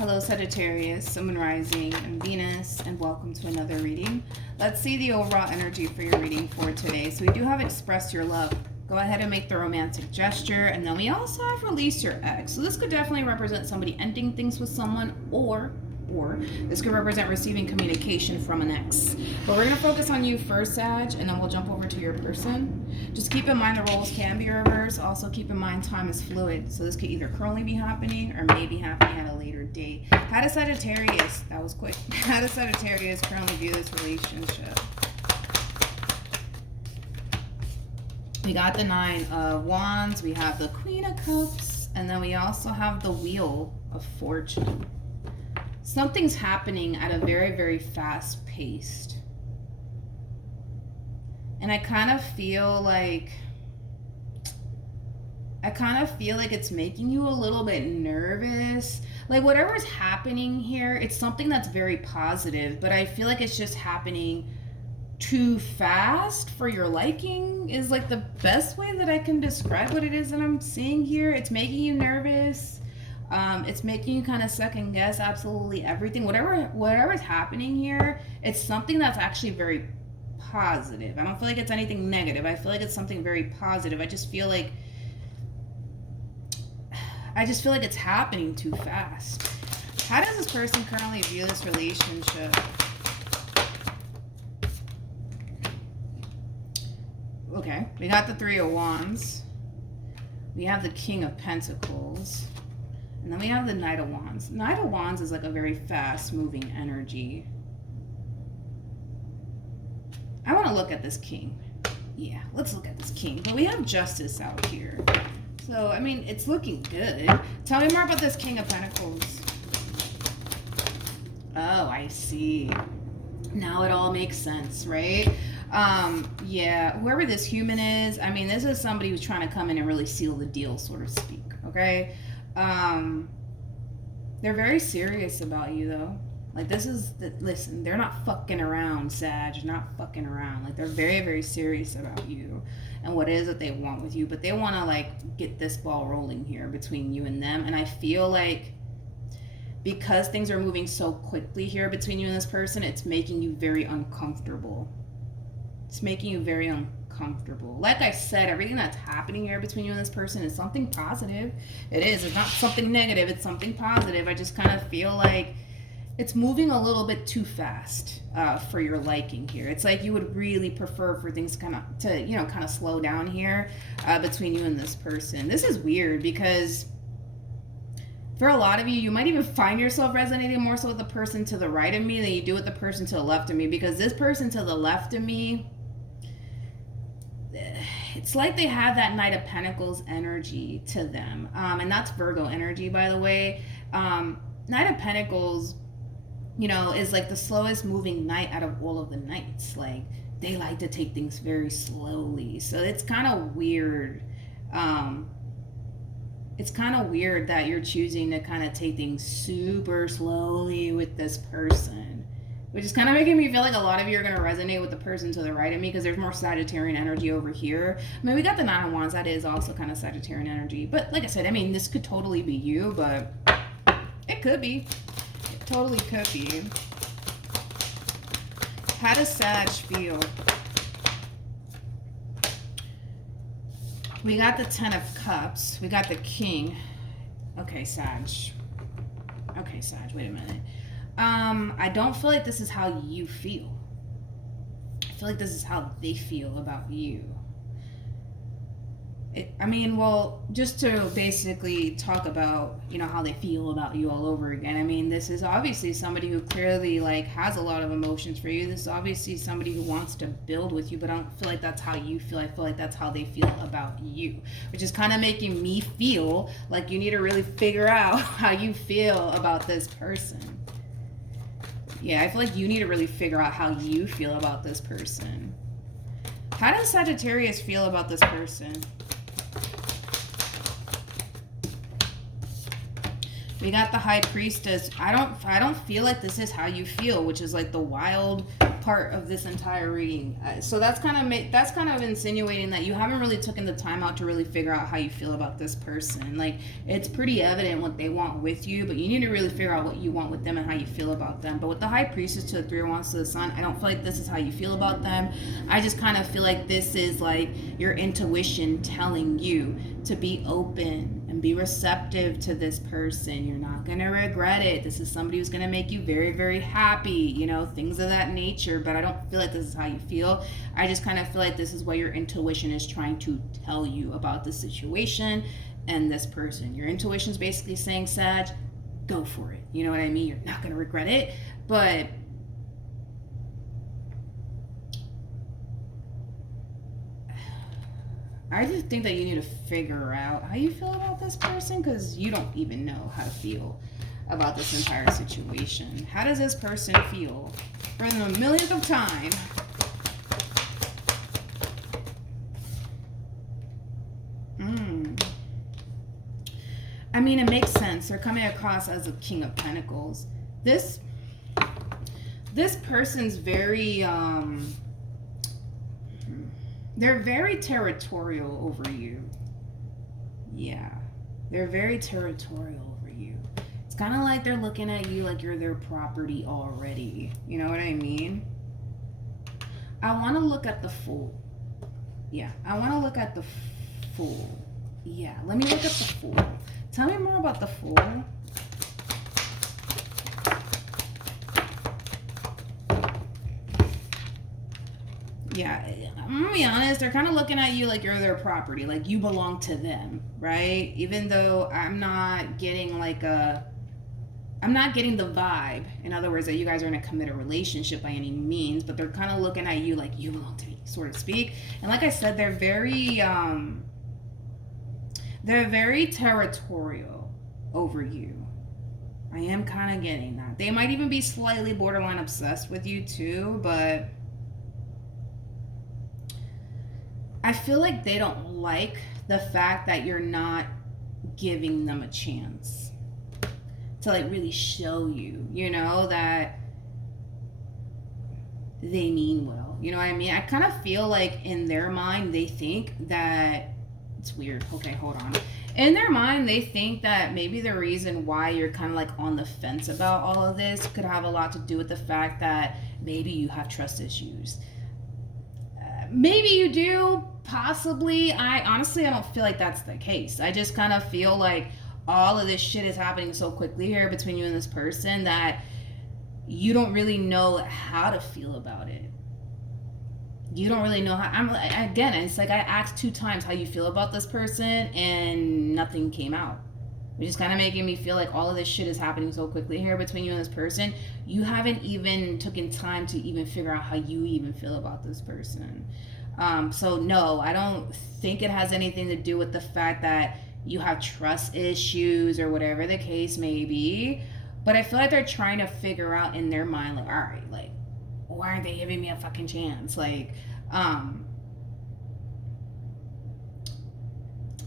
Hello Sagittarius, Sun, Moon, Rising, and Venus, and welcome to another reading. Let's see the overall energy for your reading for today. So we do have express your love. Go ahead and make the romantic gesture, and then we also have release your ex. So this could definitely represent somebody ending things with someone, or this could represent receiving communication from an ex. But we're going to focus on you first, Sag, and then we'll jump over to your person. Just keep in mind the roles can be reversed. Also keep in mind time is fluid. So this could either currently be happening or may be happening at a later date. How does Sagittarius, that was quick, how does Sagittarius currently view this relationship? We got the Nine of Wands, we have the Queen of Cups, and then we also have the Wheel of Fortune. Something's happening at a very, very fast pace. And I kind of feel like it's making you a little bit nervous. Like whatever's happening here, it's something that's very positive, but I feel like it's just happening too fast for your liking is like the best way that I can describe what it is that I'm seeing here. It's making you nervous. It's making you kind of second guess absolutely everything. Whatever's happening here, it's something that's actually very positive. I don't feel like it's anything negative. I feel like it's something very positive. I just feel like it's happening too fast. How does this person currently view this relationship? Okay, we got the Three of Wands. We have the King of Pentacles. And then we have the Knight of Wands. Knight of Wands is like a very fast-moving energy. I want to look at this King. Yeah, let's look at this King. But we have Justice out here. So, I mean, it's looking good. Tell me more about this King of Pentacles. Oh, I see. Now it all makes sense, right? Yeah, whoever this human is, I mean, this is somebody who's trying to come in and really seal the deal, so to speak, okay? They're very serious about you, though. Like, listen, they're not fucking around, Sag, not fucking around. Like, they're very, very serious about you and what it is that they want with you, but they want to, like, get this ball rolling here between you and them, and I feel like because things are moving so quickly here between you and this person, it's making you very uncomfortable. It's making you very uncomfortable. Like I said, everything that's happening here between you and this person is something positive. It is. It's not something negative. It's something positive. I just kind of feel like it's moving a little bit too fast for your liking here. It's like you would really prefer for things kind of slow down here between you and this person. This is weird because for a lot of you, you might even find yourself resonating more so with the person to the right of me than you do with the person to the left of me, because this person to the left of me, it's like they have that Knight of Pentacles energy to them. And that's Virgo energy, by the way. Knight of Pentacles, is like the slowest moving knight out of all of the knights. Like, they like to take things very slowly. So it's kind of weird. It's kind of weird that you're choosing to kind of take things super slowly with this person, which is kind of making me feel like a lot of you are going to resonate with the person to the right of me because there's more Sagittarian energy over here. I mean, we got the Nine of Wands. That is also kind of Sagittarian energy. But like I said, I mean, this could totally be you, but it could be. It totally could be. How does Sag feel? We got the Ten of Cups. We got the King. Okay, Sag. Wait a minute. I don't feel like this is how you feel. I feel like this is how they feel about you. Just to basically talk about, how they feel about you all over again. I mean, this is obviously somebody who clearly, has a lot of emotions for you. This is obviously somebody who wants to build with you, but I don't feel like that's how you feel. I feel like that's how they feel about you, which is kind of making me feel like you need to really figure out how you feel about this person. Yeah, I feel like you need to really figure out how you feel about this person. How does Sagittarius feel about this person? We got the High Priestess. I don't feel like this is how you feel, which is like the wild part of this entire reading. So that's kind of insinuating that you haven't really taken the time out to really figure out how you feel about this person. Like, it's pretty evident what they want with you, but you need to really figure out what you want with them and how you feel about them. But with the High Priestess to the Three of Wands to the Sun, I don't feel like this is how you feel about them. I just kind of feel like this is like your intuition telling you to be open and be receptive to this person. You're not going to regret it. This is somebody who's going to make you very, very happy, you know, things of that nature. But I don't feel like this is how you feel. I just kind of feel like this is what your intuition is trying to tell you about the situation and this person. Your intuition is basically saying, Sag, go for it. You know what I mean? You're not going to regret it. But I just think that you need to figure out how you feel about this person, because you don't even know how to feel about this entire situation. How does this person feel for the millionth of time? I mean, it makes sense. They're coming across as a King of Pentacles. This person's very they're very territorial over you. Yeah. They're very territorial over you. It's kind of like they're looking at you like you're their property already. You know what I mean? I want to look at the Fool. Yeah. I want to look at the Fool. Yeah. Let me look at the Fool. Tell me more about the Fool. Yeah, I'm gonna be honest, they're kind of looking at you like you're their property, like you belong to them, right? Even though I'm not getting the vibe, in other words, that you guys are in a committed relationship by any means, but they're kind of looking at you like you belong to me, so to speak. And like I said, they're very territorial over you. I am kind of getting that. They might even be slightly borderline obsessed with you too, but I feel like they don't like the fact that you're not giving them a chance to like really show you, you know, that they mean well. You know what I mean? I kind of feel like in their mind, they think that it's weird. Okay, hold on. In their mind, they think that maybe the reason why you're kind of like on the fence about all of this could have a lot to do with the fact that maybe you have trust issues. Maybe you do, possibly. I don't feel like that's the case. I just kind of feel like all of this shit is happening so quickly here between you and this person that you don't really know how to feel about it. You don't really know how. Again, it's like I asked 2 times how you feel about this person and nothing came out. Which is kind of making me feel like all of this shit is happening so quickly here between you and this person. You haven't even taken time to even figure out how you even feel about this person. So no, I don't think it has anything to do with the fact that you have trust issues or whatever the case may be. But I feel like they're trying to figure out in their mind, like, all right, like, why aren't they giving me a fucking chance? Like,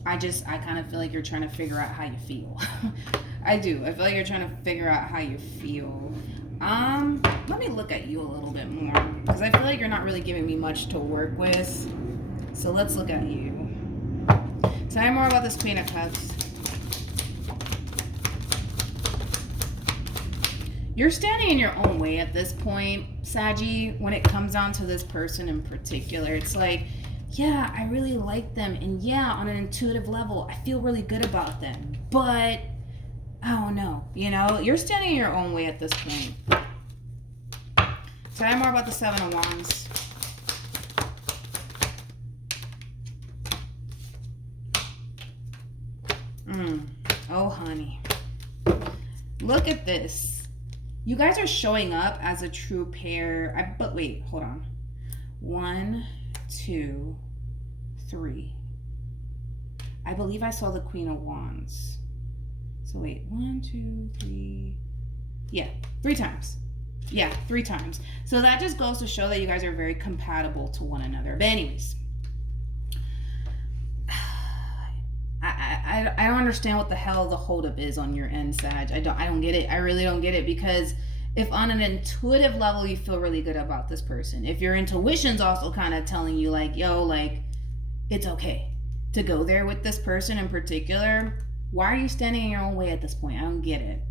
I kind of feel like you're trying to figure out how you feel. I do. I feel like you're trying to figure out how you feel. Let me look at you a little bit more, because I feel like you're not really giving me much to work with. So let's look at you. Tell me more about this Queen of Cups. You're standing in your own way at this point, Saggy, when it comes down to this person in particular. It's like, yeah, I really like them, and yeah, on an intuitive level, I feel really good about them, but I don't know, you know? You're standing in your own way at this point. Tell me more about the Seven of Wands. Oh, honey. Look at this. You guys are showing up as a true pair. But wait, hold on. 1, 2, 3. I believe I saw the Queen of Wands. So wait, 1, 2, 3. Yeah, 3 times. Yeah, 3 times. So that just goes to show that you guys are very compatible to one another. But anyways, I don't understand what the hell the holdup is on your end, Sag. I don't get it. I really don't get it, because if on an intuitive level you feel really good about this person, if your intuition's also kind of telling you like, yo, like, it's okay to go there with this person in particular, why are you standing in your own way at this point? I don't get it.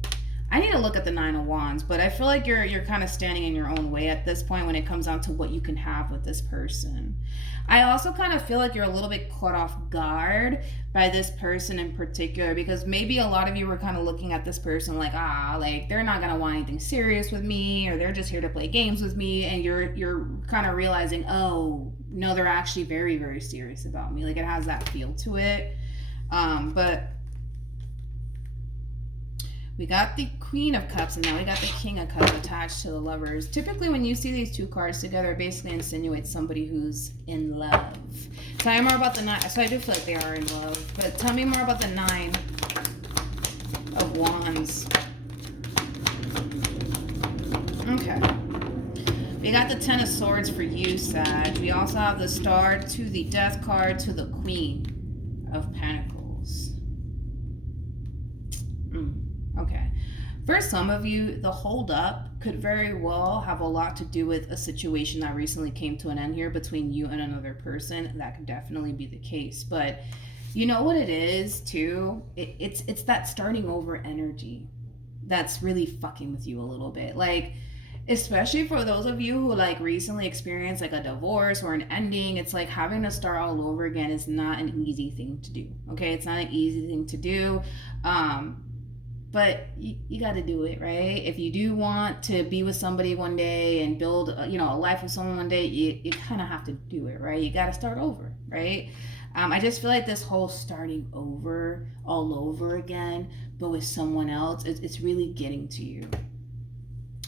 I need to look at the Nine of Wands, but I feel like you're kind of standing in your own way at this point when it comes down to what you can have with this person. I also kind of feel like you're a little bit caught off guard by this person in particular, because maybe a lot of you were kind of looking at this person like, like they're not gonna want anything serious with me, or they're just here to play games with me, and you're kind of realizing, oh no, they're actually very, very serious about me. Like, it has that feel to it. But we got the Queen of Cups, and now we got the King of Cups attached to the Lovers. Typically, when you see these two cards together, it basically insinuates somebody who's in love. Tell me more about the Nine. So I do feel like they are in love. But tell me more about the Nine of Wands. Okay. We got the Ten of Swords for you, Sag. We also have the Star to the Death card to the Queen of Pentacles. Okay. For some of you, the hold up could very well have a lot to do with a situation that recently came to an end here between you and another person. That could definitely be the case. But you know what it is too? It's that starting over energy that's really fucking with you a little bit. Like, especially for those of you who like recently experienced like a divorce or an ending, it's like having to start all over again is not an easy thing to do. Okay, it's not an easy thing to do. But you got to do it, right? If you do want to be with somebody one day and build, a life with someone one day, you kind of have to do it, right? You got to start over, right? I just feel like this whole starting over, all over again, but with someone else, it's really getting to you.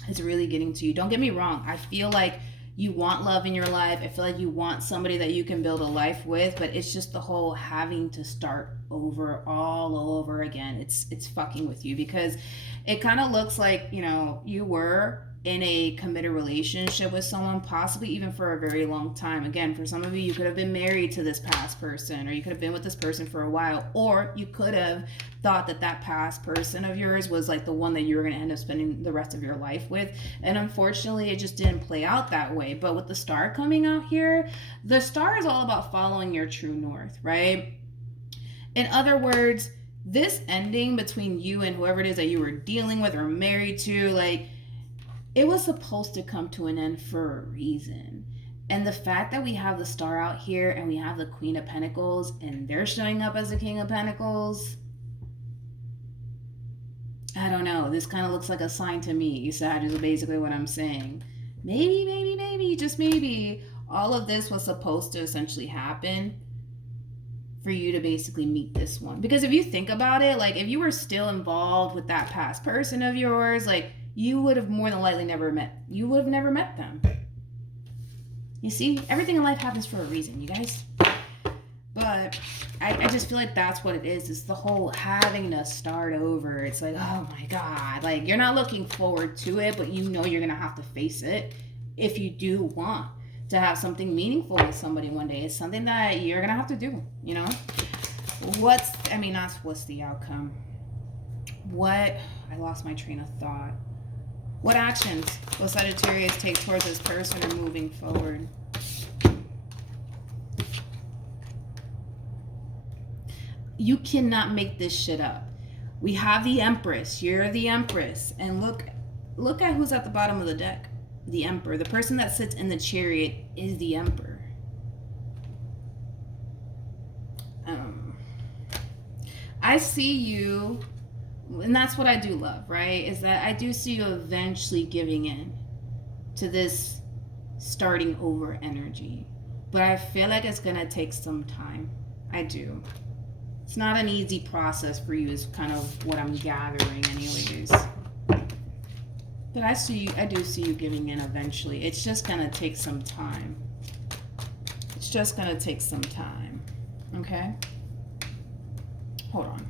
It's really getting to you. Don't get me wrong. I feel like you want love in your life. I feel like you want somebody that you can build a life with, but it's just the whole having to start over all over again. It's fucking with you, because it kind of looks like, you were in a committed relationship with someone, possibly even for a very long time. Again, for some of you, you could have been married to this past person, or you could have been with this person for a while, or you could have thought that past person of yours was like the one that you were going to end up spending the rest of your life with. And unfortunately, it just didn't play out that way. But with the Star coming out here, the Star is all about following your true north, right? In other words, this ending between you and whoever it is that you were dealing with or married to, like, it was supposed to come to an end for a reason. And the fact that we have the Star out here and we have the Queen of Pentacles and they're showing up as the King of Pentacles, I don't know. This kind of looks like a sign to me, Sag, is basically what I'm saying. Maybe, just maybe, all of this was supposed to essentially happen for you to basically meet this one. Because if you think about it, like, if you were still involved with that past person of yours, like, you would have more than likely never met them. You see, everything in life happens for a reason, you guys. But I just feel like that's what it is. It's the whole having to start over. It's like, oh my God. Like, you're not looking forward to it, but you know you're going to have to face it if you do want to have something meaningful with somebody one day. It's something that you're going to have to do, What's the outcome? I lost my train of thought. What actions will Sagittarius take towards this person or moving forward? You cannot make this shit up. We have the Empress. You're the Empress. And look at who's at the bottom of the deck. The Emperor. The person that sits in the Chariot is the Emperor. I see you, and that's what I do love, right? Is that I do see you eventually giving in to this starting over energy. But I feel like it's going to take some time. I do. It's not an easy process for you, is kind of what I'm gathering anyways. But I do see you giving in eventually. It's just going to take some time. Okay? Hold on.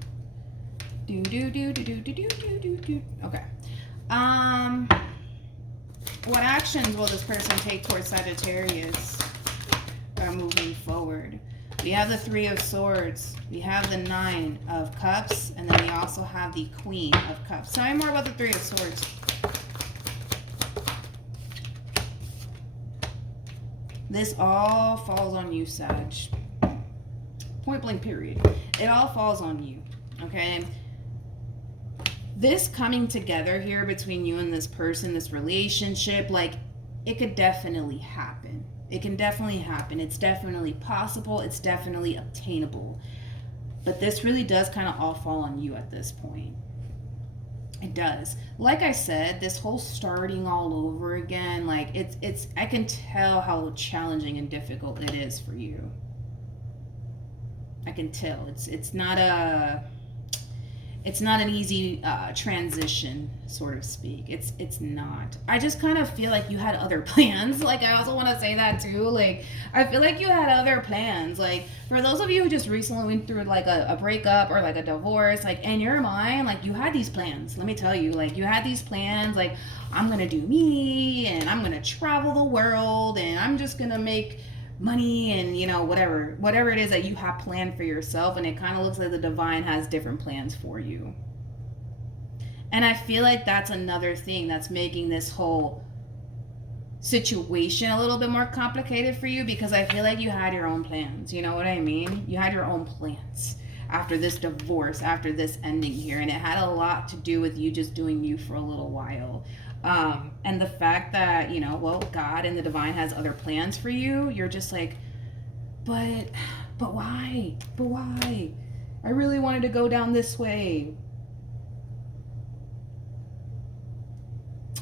Okay. What actions will this person take towards Sagittarius moving forward? We have the Three of Swords. We have the Nine of Cups. And then we also have the Queen of Cups. Tell me more about the Three of Swords. This all falls on you, Sag. Point blank, period. It all falls on you, okay? This coming together here between you and this person, this relationship, like, it could definitely happen. It can definitely happen. It's definitely possible. It's definitely obtainable. But this really does kind of all fall on you at this point. It does. Like I said, this whole starting all over again, like it's I can tell how challenging and difficult it is for you. I can tell. It's not an easy transition, sort of speak. It's not. I just kind of feel like you had other plans. Like, I also want to say that too. Like, I feel like you had other plans. Like, for those of you who just recently went through like a breakup or like a divorce, like, in your mind, like, you had these plans. Let me tell you, like, you had these plans. Like, I'm gonna do me, and I'm gonna travel the world, and I'm just gonna make money, and you know, whatever it is that you have planned for yourself. And it kind of looks like the divine has different plans for you. And I feel like that's another thing that's making this whole situation a little bit more complicated for you, because I feel like you had your own plans. You know what I mean? You had your own plans after this divorce, after this ending here, and it had a lot to do with you just doing you for a little while. And the fact that, you know, well, God and the divine has other plans for you, you're just like, but why? But why? I really wanted to go down this way.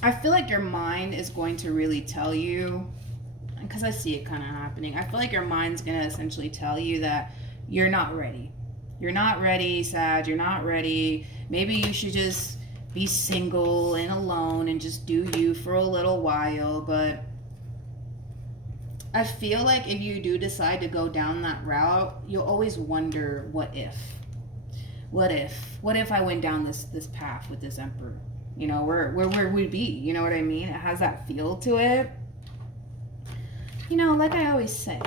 I feel like your mind is going to really tell you, because I see it kind of happening, I feel like your mind's going to essentially tell you that you're not ready. You're not ready, Sag. You're not ready. Maybe you should just be single and alone and just do you for a little while. But I feel like if you do decide to go down that route, you'll always wonder, what if I went down this path with this Emperor? You know, where would we be? You know what I mean? It has that feel to it. You know, like I always say,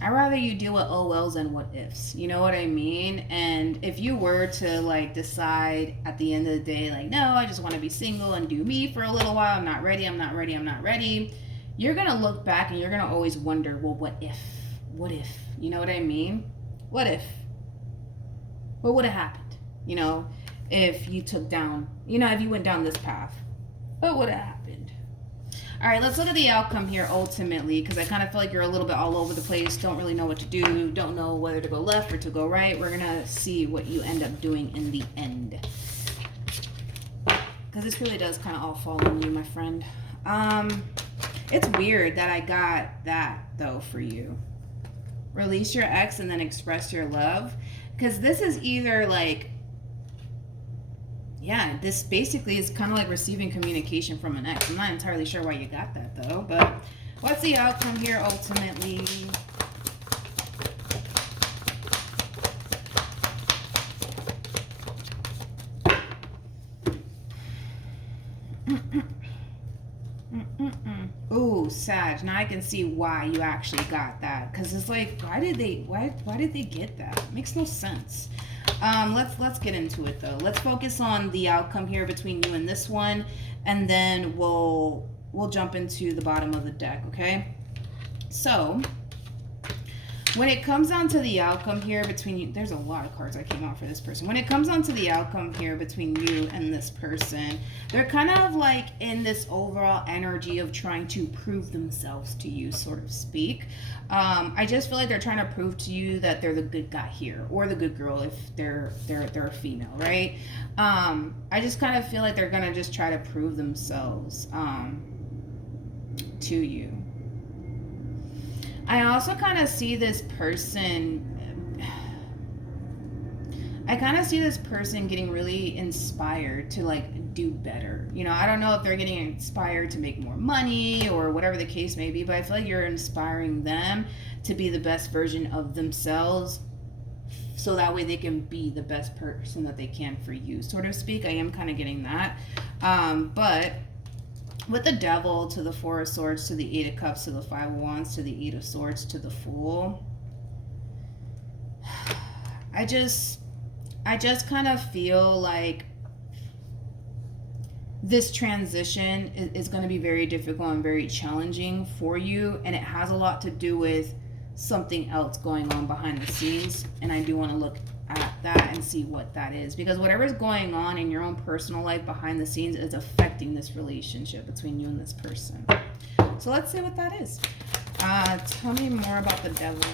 I'd rather you deal with oh wells than what ifs. You know what I mean? And if you were to like decide at the end of the day, like, no, I just want to be single and do me for a little while, I'm not ready, you're going to look back and you're going to always wonder, well, what if? You know what I mean? What if? What would have happened? You know, if you took down, you know, if you went down this path, what would have happened? All right, let's look at the outcome here ultimately, because I kind of feel like you're a little bit all over the place, don't really know what to do, don't know whether to go left or to go right. We're going to see what you end up doing in the end, because this really does kind of all fall on you, my friend. It's weird that I got that, though, for you. Release your ex and then express your love, because this is either like, yeah, this basically is kind of like receiving communication from an ex. I'm not entirely sure why you got that, though. But what's the outcome here ultimately? Ooh, Sag. Now I can see why you actually got that. Because it's like, why did they get that? It makes no sense. Let's get into it though. Let's focus on the outcome here between you and this one, and then we'll jump into the bottom of the deck, okay? So when it comes down to the outcome here between you, there's a lot of cards that came out for this person. When it comes down to the outcome here between you and this person, they're kind of like in this overall energy of trying to prove themselves to you, sort of speak. I just feel like they're trying to prove to you that they're the good guy here, or the good girl if they're a female, right? I just kind of feel like they're gonna just try to prove themselves to you. I also kind of see this person, getting really inspired to like do better. You know, I don't know if they're getting inspired to make more money or whatever the case may be, but I feel like you're inspiring them to be the best version of themselves, so that way they can be the best person that they can for you, sort of speak. I am kind of getting that. But with the Devil to the Four of Swords to the Eight of Cups to the Five of Wands to the Eight of Swords to the Fool, I just kind of feel like this transition is going to be very difficult and very challenging for you, and it has a lot to do with something else going on behind the scenes, and I do want to look at that and see what that is, because whatever's going on in your own personal life behind the scenes is affecting this relationship between you and this person. So let's see what that is. Tell me more about the Devil.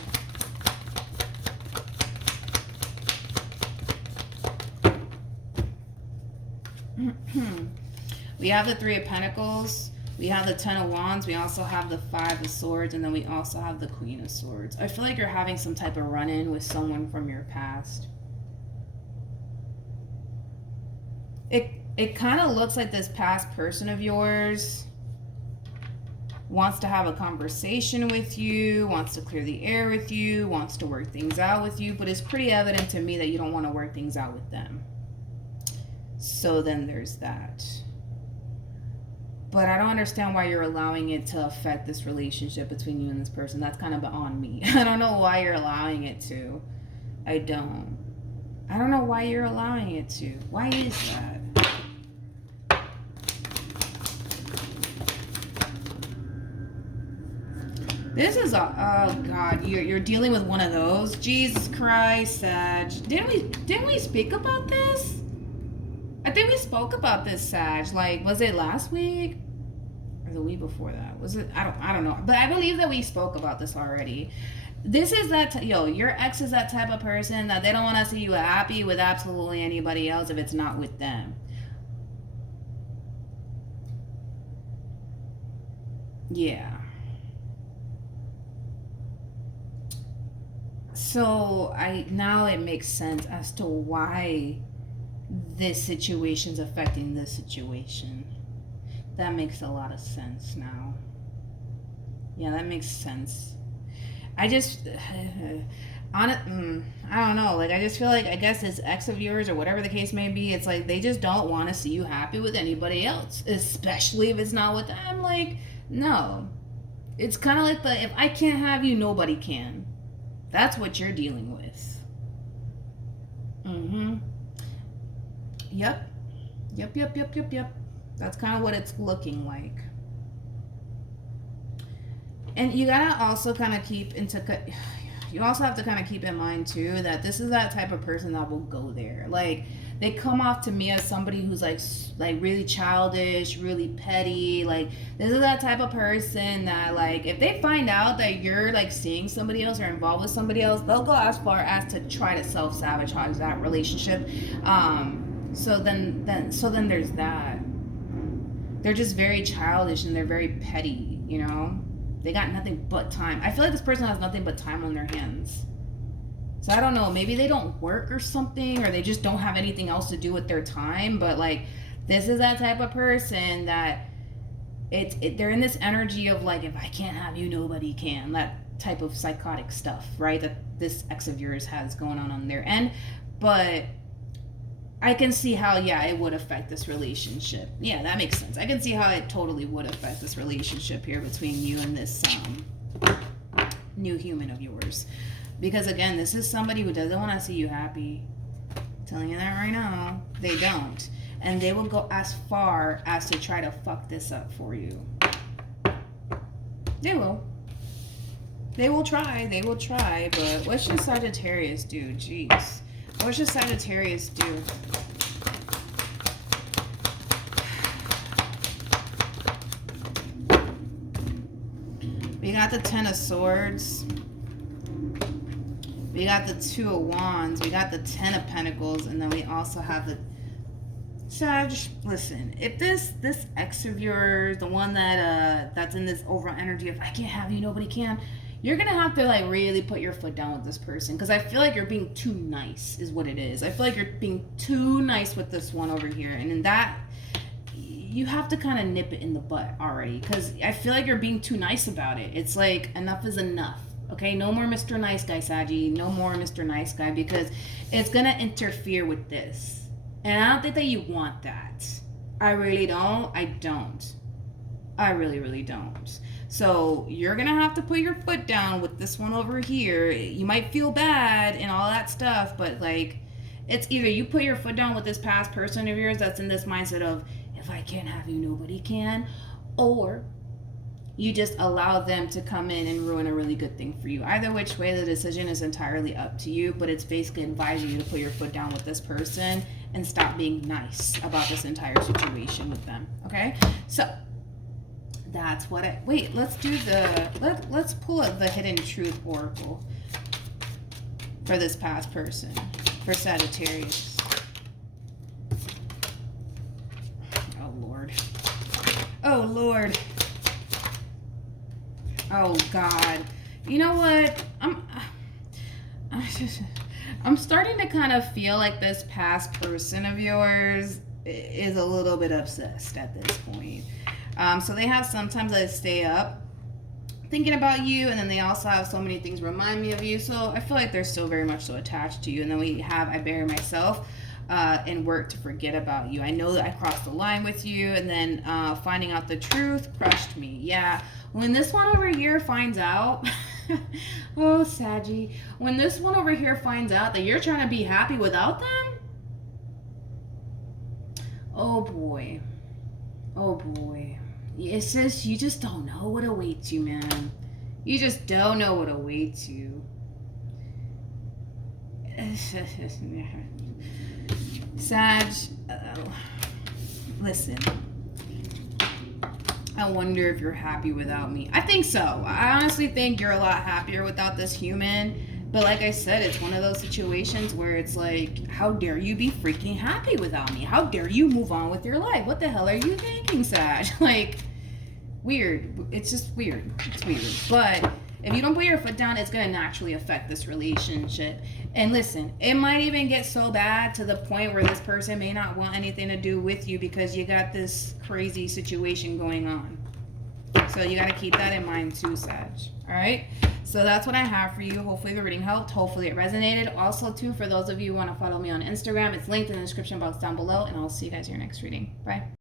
We have the Three of Pentacles, we have the Ten of Wands, we also have the Five of Swords, and then we also have the Queen of Swords. I feel like you're having some type of run-in with someone from your past. It kind of looks like this past person of yours wants to have a conversation with you, wants to clear the air with you, wants to work things out with you, but it's pretty evident to me that you don't want to work things out with them. So then there's that. But I don't understand why you're allowing it to affect this relationship between you and this person. That's kind of on me. I don't know why you're allowing it to. I don't know why you're allowing it to. Why is that? This is oh God, you're dealing with one of those. Jesus Christ, Sag. Didn't we speak about this? I think we spoke about this, Sag. Like, was it last week? Or the week before that? Was it? I don't know. But I believe that we spoke about this already. This is that, your ex is that type of person that they don't want to see you happy with absolutely anybody else if it's not with them. Yeah. So now it makes sense as to why this situation's affecting this situation. That makes a lot of sense now. Yeah, that makes sense. I just I don't know, like I just feel like, I guess this ex of yours or whatever the case may be, it's like they just don't want to see you happy with anybody else, especially if it's not with them. Like, no, it's kind of like if I can't have you, nobody can. That's what you're dealing with. Yep. That's kind of what it's looking like. And you gotta also kind of you also have to kind of keep in mind too that this is that type of person that will go there. Like, they come off to me as somebody who's like really childish, really petty. Like, this is that type of person that, like, if they find out that you're like seeing somebody else or involved with somebody else, they'll go as far as to try to self-sabotage that relationship. So then there's that. They're just very childish and they're very petty, you know? They got nothing but time. I feel like this person has nothing but time on their hands. So I don't know, maybe they don't work or something, or they just don't have anything else to do with their time. But like, this is that type of person that they're in this energy of like, if I can't have you, nobody can. That type of psychotic stuff, right? That this ex of yours has going on their end. But I can see how, it would affect this relationship. Yeah, that makes sense. I can see how it totally would affect this relationship here between you and this new human of yours. Because again, this is somebody who doesn't want to see you happy. I'm telling you that right now. They don't. And they will go as far as to try to fuck this up for you. They will. They will try. But what should Sagittarius do? Jeez. What should Sagittarius do? We got the Ten of Swords. We got the Two of Wands. We got the Ten of Pentacles. And then we also have the... Sag, listen. If this ex of yours, the one that's in this overall energy of I can't have you, nobody can... You're going to have to like really put your foot down with this person, because I feel like you're being too nice is what it is. I feel like you're being too nice with this one over here. And in that, you have to kind of nip it in the butt already, because I feel like you're being too nice about it. It's like, enough is enough. Okay, no more Mr. Nice Guy, Saggy. No more Mr. Nice Guy, because it's going to interfere with this. And I don't think that you want that. I really don't. I don't. I really, really don't. So you're gonna have to put your foot down with this one over here. You might feel bad and all that stuff, but like, it's either you put your foot down with this past person of yours that's in this mindset of, if I can't have you, nobody can, or you just allow them to come in and ruin a really good thing for you. Either which way, the decision is entirely up to you, but it's basically advising you to put your foot down with this person and stop being nice about this entire situation with them. Okay? So that's what I wait, let's do let's pull up the hidden truth oracle for this past person, for Sagittarius. Oh Lord. Oh Lord. Oh God. You know what? I'm starting to kind of feel like this past person of yours is a little bit obsessed at this point. So they have sometimes they stay up thinking about you, and then they also have so many things remind me of you. So I feel like they're still very much so attached to you. And then we have I bury myself and work to forget about you. I know that I crossed the line with you, and then finding out the truth crushed me. Yeah. When this one over here finds out, oh, Saggy, when this one over here finds out that you're trying to be happy without them, oh boy. Oh boy. It's just, you just don't know what awaits you, man. You just don't know what awaits you. Sag, listen. I wonder if you're happy without me. I think so. I honestly think you're a lot happier without this human. But like I said, it's one of those situations where it's like, how dare you be freaking happy without me? How dare you move on with your life? What the hell are you thinking, Sag? Like, weird. It's just weird. It's weird. But if you don't put your foot down, it's going to naturally affect this relationship. And listen, it might even get so bad to the point where this person may not want anything to do with you because you got this crazy situation going on. So you got to keep that in mind too, Sag. All right? So that's what I have for you. Hopefully the reading helped. Hopefully it resonated. Also, too, for those of you who want to follow me on Instagram, it's linked in the description box down below. And I'll see you guys in your next reading. Bye.